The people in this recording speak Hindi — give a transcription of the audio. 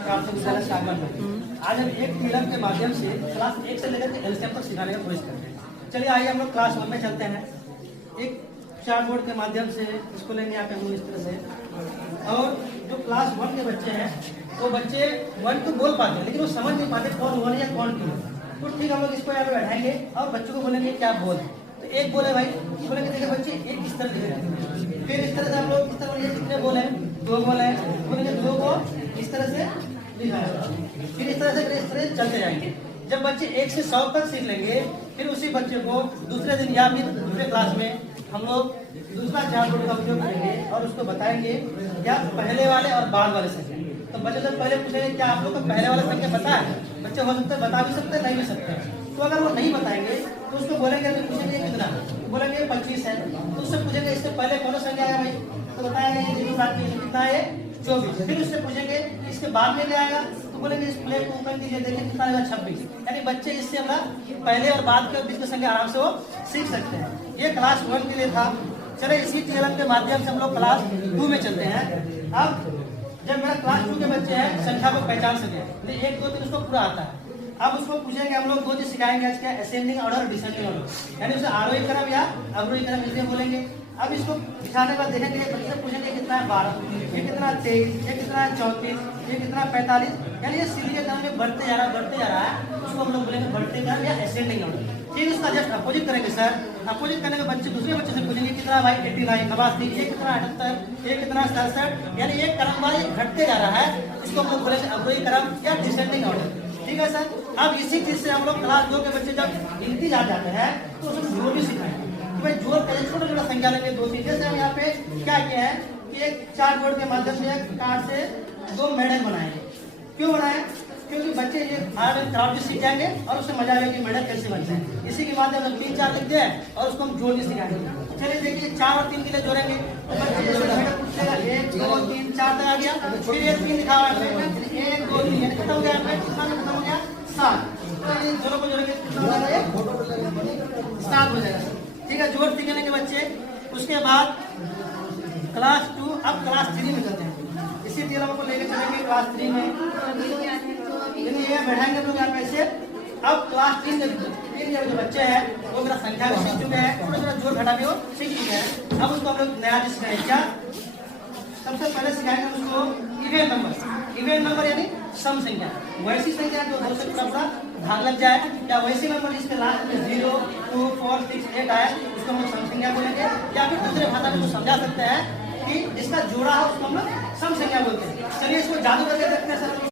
आज हम एक थ्योरम के माध्यम से क्लास 1 से लेकर के एलसीएम तक सिखाने का कोशिश करते हैं। चलिए आइए हम लोग क्लास 1 में चलते हैं। एक चार्ट बोर्ड के माध्यम से इसको लेंगे यहाँ पे हम इस तरह से। और जो क्लास 1 के बच्चे हैं वो बच्चे 1 तो बोल पाते हैं लेकिन वो समझ नहीं पाते कौन 1 या कौन 2। तो ठीक हम लोग इसको यहाँ पे बैठाएंगे और बच्चों को बोलेंगे क्या बोल है। तो एक बोले भाई बोलेंगे देखिए बच्चे एक इस तरह लिखेंगे, फिर इस तरह से हम लोग इस तरह कितने बोल हैं 2 बोल हैं, बोलेंगे 2 को इस तरह से लिखा है, फिर इस तरह से चलते जाएंगे। जब बच्चे 1 से 100 तक सीख लेंगे फिर उसी बच्चे को दूसरे दिन या फिर दूसरे क्लास में हम लोग दूसरा चार्ट बोर्ड का उपयोग करेंगे और उसको बताएंगे क्या पहले वाले और बाद वाले संख्या। तो बच्चे जब पहले पूछेंगे क्या आप लोग को पहले वाला संख्या पता है, बच्चे हो सकते हैं बता भी सकते हैं नहीं भी सकते हैं। तो अगर वो नहीं बताएंगे तो उसको बोलेंगे तो पूछेंगे कितना, बोलेंगे 25 है। तो उससे पूछेंगे इससे पहले कौन सा संख्या आया भाई, तो बताएंगे कितना है 24। फिर उससे पूछेंगे इसके बाद में क्या आएगा, तो बोलेंगे इस प्लेट को ओपन कीजिए देखिए कितना आएगा 26। यानी बच्चे इससे अपना पहले और बाद के बीच में संख्या आराम से वो सीख सकते हैं। ये क्लास 1 के लिए था। चले इसी थ्योरम के माध्यम से हम लोग क्लास 2 में चलते हैं। अब जब मेरा क्लास 2 के बच्चे हैं संख्या को पहचान सके 1 2 3 उसको पूरा आता है। अब उसको पूछेंगे हम लोग 2 चीज सिखाएंगे आज क्या, असेंडिंग ऑर्डर और डिसेंडिंग ऑर्डर, यानी उसे आरोही क्रम या अवरोही क्रम इसलिए बोलेंगे। अब इसको दिखाने के बाद देखेंगे बच्चे पूछेंगे कितना है 12, ये कितना है 23, ये कितना है 34, ये कितना है 45, यानी ये सीढ़ी के क्रम में बढ़ते जा रहा है उसको हम लोग बोलेंगे बढ़ते क्रम या असेंडिंग ऑर्डर। फिर उसका जस्ट अपोजिट करेंगे सर, अपोजिट करने के बच्चे दूसरे बच्चे से पूछेंगे कितना भाई 89 नवासी, ये कितना 78, ये कितना 67, यानी एक क्रमवार घटते जा रहा है, इसको हम लोग बोलेंगे अवरोही क्रम या डिसेंडिंग ऑर्डर। ठीक है सर। अब इसी चीज से हम लोग क्लास 2 के बच्चे जब गिनती जा जाते हैं तो उसमें जोड़ भी सिखाएंगे कि भाई जोड़ कैसे छोटा छोटा संख्या लेंगे 2 3। जैसे हम यहाँ पे क्या किया है कि एक चार्ट बोर्ड के माध्यम से कार्ड से 2 मेडल बनाएंगे। क्यों बनाए, क्योंकि बच्चे ये क्राउड भी सीख जाएंगे और उससे मजा आएगा कि मेडल कैसे बनते हैं। इसी के माध्यम से 3 4 लिख दिए और उसको हम जोड़ भी सिखाएंगे। चलिए देखिए 4 और 3 के लिए जोड़ेंगे तो बच्चे जैसे मेडल पूछेगा 1 2 3 4 तक आ गया, फिर 1 3 लिखा हुआ है 1 2 3 खत्म हो गया, खत्म हो गया 7। तो ये दोनों को जोड़ेंगे कितना हो जाएगा 7 हो जाएगा। ठीक है, जोड़ सीखने के बच्चे। उसके बाद क्लास 2 अब क्लास 3 में चलते हैं। इसी थ्योरम को लेकर चलेंगे क्लास 3 में, ये बैठाएंगे हम लोग यहाँ पे ऐसे। अब क्लास 3 के जो बच्चे हैं वो मेरा संख्या भी सीख चुके हैं, थोड़ा थोड़ा जोड़ घटा भी वो सीख चुके हैं। अब उसको हम लोग नया चीज सिखाएंगे क्या, सबसे पहले सिखाएंगे उसको इवेन नंबर। इवेन नंबर यानी सम संख्या, वैसी संख्या जो 2 से पूरा भाग लग जाए, या वैसे नंबर जिसके लास्ट में 0 2 4 6 8 आए उसको हम लोग सम संख्या बोलेंगे। या फिर दूसरे भाषा में समझा सकते हैं कि जिसका जोड़ा है उसको हम लोग सम संख्या बोलते हैं। चलिए इसको जादू करके देखते हैं सर।